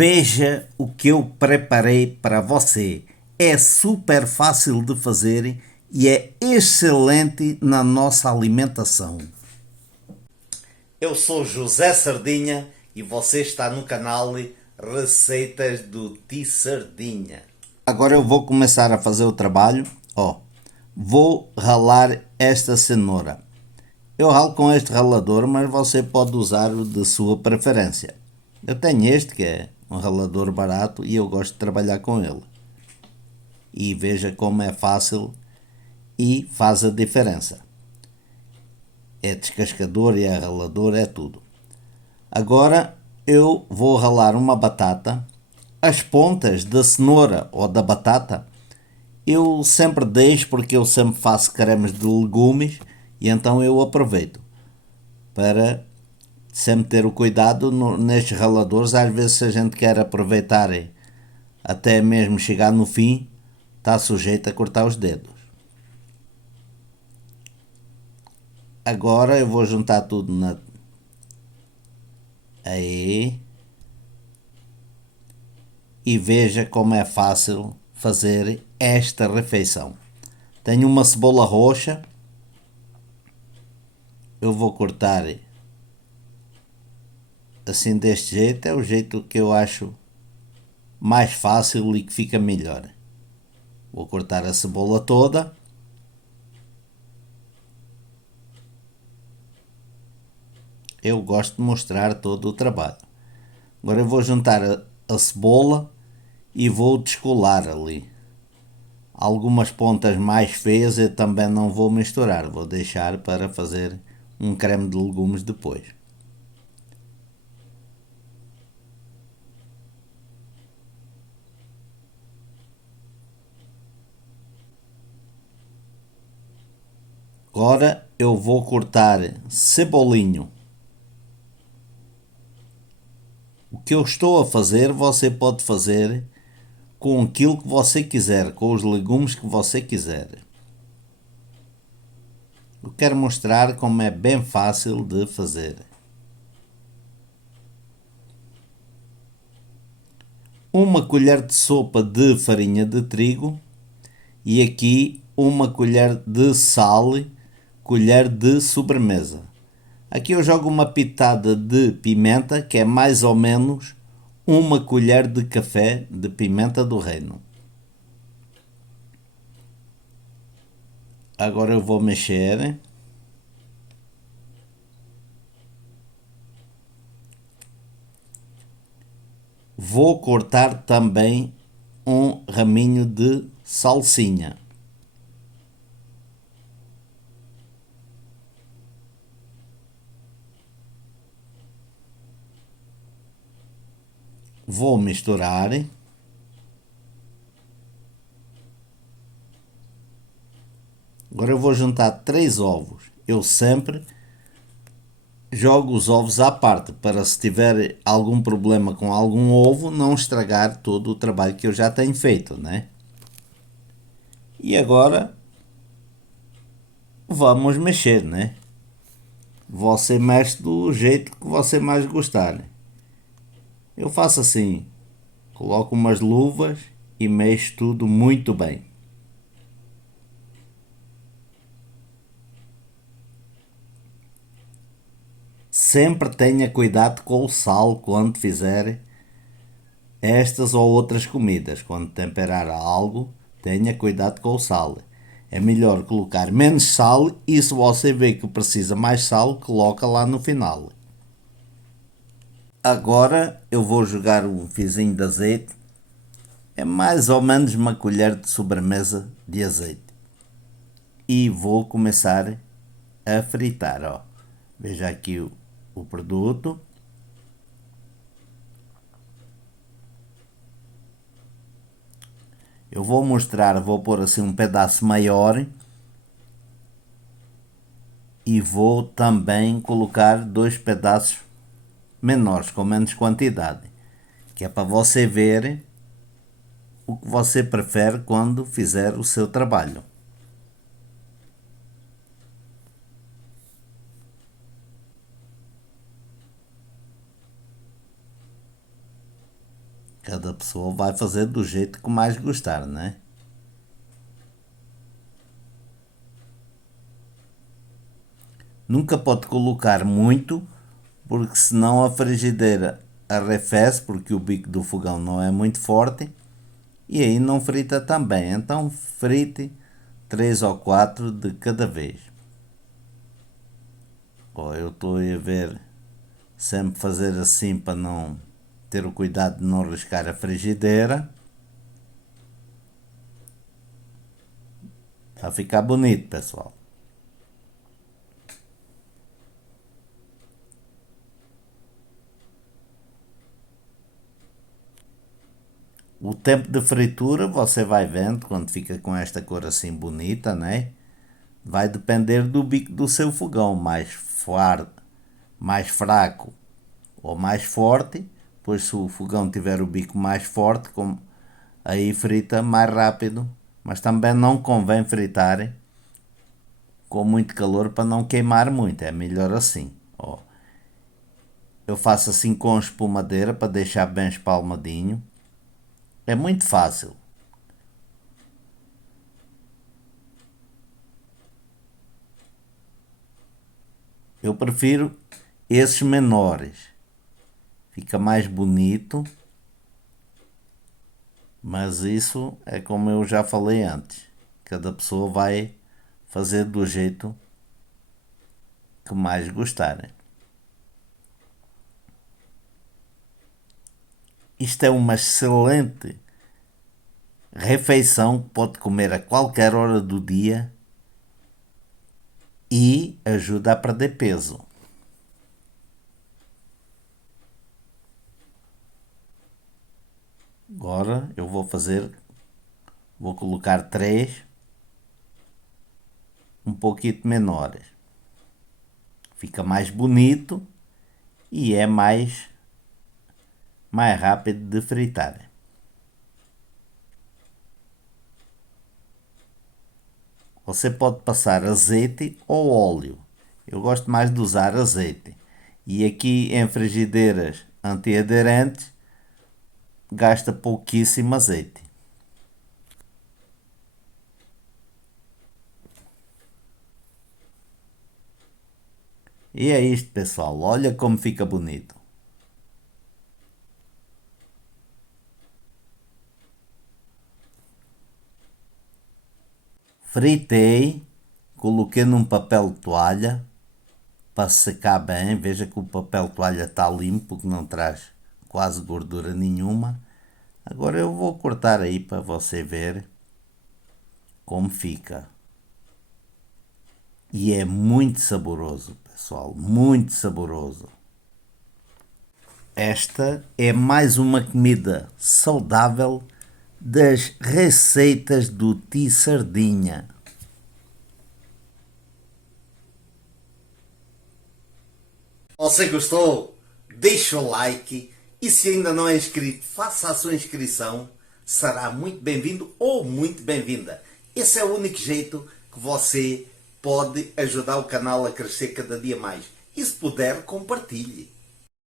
Veja o que eu preparei para você. É super fácil de fazer e é excelente na nossa alimentação. Eu sou José Sardinha e você está no canal Receitas do Ti Sardinha. Agora eu vou começar a fazer o trabalho. Vou ralar esta cenoura. Eu ralo com este ralador, mas você pode usar o de sua preferência. Eu tenho este que é um ralador barato e eu gosto de trabalhar com ele. E veja como é fácil e faz a diferença. É descascador e é ralador, é tudo. Agora eu vou ralar uma batata. As pontas da cenoura ou da batata eu sempre deixo porque eu sempre faço cremes de legumes e então eu aproveito para sempre ter o cuidado nestes raladores. Às vezes, se a gente quer aproveitar até mesmo chegar no fim, está sujeito a cortar os dedos. Agora eu vou juntar tudo aí e veja como é fácil fazer esta refeição. Tenho uma cebola roxa, eu vou cortar assim deste jeito, é o jeito que eu acho mais fácil e que fica melhor. Vou cortar a cebola toda. Eu gosto de mostrar todo o trabalho. Agora eu vou juntar a cebola e vou descolar ali. Algumas pontas mais feias eu também não vou misturar, vou deixar para fazer um creme de legumes depois. Agora eu vou cortar cebolinho. O que eu estou a fazer, você pode fazer com aquilo que você quiser, com os legumes que você quiser. Eu quero mostrar como é bem fácil de fazer. Uma colher de sopa de farinha de trigo e aqui uma colher de sal, colher de sobremesa. Aqui eu jogo uma pitada de pimenta, que é mais ou menos uma colher de café de pimenta do reino. Agora eu vou mexer. Vou cortar também um raminho de salsinha. Vou misturar. Agora eu vou juntar 3 ovos. Eu sempre jogo os ovos à parte para, se tiver algum problema com algum ovo, não estragar todo o trabalho que eu já tenho feito, né? E agora vamos mexer, né? Você mexe do jeito que você mais gostar. Eu faço assim, coloco umas luvas e mexo tudo muito bem. Sempre tenha cuidado com o sal quando fizer estas ou outras comidas. Quando temperar algo, tenha cuidado com o sal. É melhor colocar menos sal e, se você vê que precisa mais sal, coloca lá no final. Agora eu vou jogar um fizinho de azeite. É mais ou menos uma colher de sobremesa de azeite. E vou começar a fritar. Veja aqui o produto. Eu vou mostrar, vou pôr assim um pedaço maior e vou também colocar 2 pedaços menores, com menos quantidade, que é para você ver o que você prefere quando fizer o seu trabalho. Cada pessoa vai fazer do jeito que mais gostar, não é? Nunca pode colocar muito, porque senão a frigideira arrefece, porque o bico do fogão não é muito forte e aí não frita tão bem. Então frite 3 ou 4 de cada vez. Eu estou a ver sempre fazer assim para não ter o cuidado de não riscar a frigideira. Está a ficar bonito, pessoal. O tempo de fritura você vai vendo quando fica com esta cor assim bonita, né? Vai depender do bico do seu fogão, mais fraco ou mais forte. Pois se o fogão tiver o bico mais forte, aí frita mais rápido. Mas também não convém fritar com muito calor para não queimar muito, é melhor assim. Eu faço assim com espumadeira para deixar bem espalmadinho. É muito fácil. Eu prefiro esses menores. Fica mais bonito. Mas isso é como eu já falei antes. Cada pessoa vai fazer do jeito que mais gostarem. Isto é uma excelente refeição que pode comer a qualquer hora do dia e ajuda a perder peso. Agora eu vou colocar 3 um pouquinho menores. Fica mais bonito e é mais rápido de fritar. Você pode passar azeite ou óleo. Eu gosto mais de usar azeite. E aqui em frigideiras antiaderentes gasta pouquíssimo azeite. E é isto, pessoal. Olha como fica bonito. Fritei, coloquei num papel de toalha para secar bem. Veja que o papel de toalha está limpo, que não traz quase gordura nenhuma. Agora eu vou cortar aí para você ver como fica. E é muito saboroso, pessoal, muito saboroso. Esta é mais uma comida saudável das receitas do Tio Sardinha. Você gostou? Deixa o like e se ainda não é inscrito, faça a sua inscrição. Será muito bem-vindo ou muito bem-vinda. Esse é o único jeito que você pode ajudar o canal a crescer cada dia mais. E se puder, compartilhe.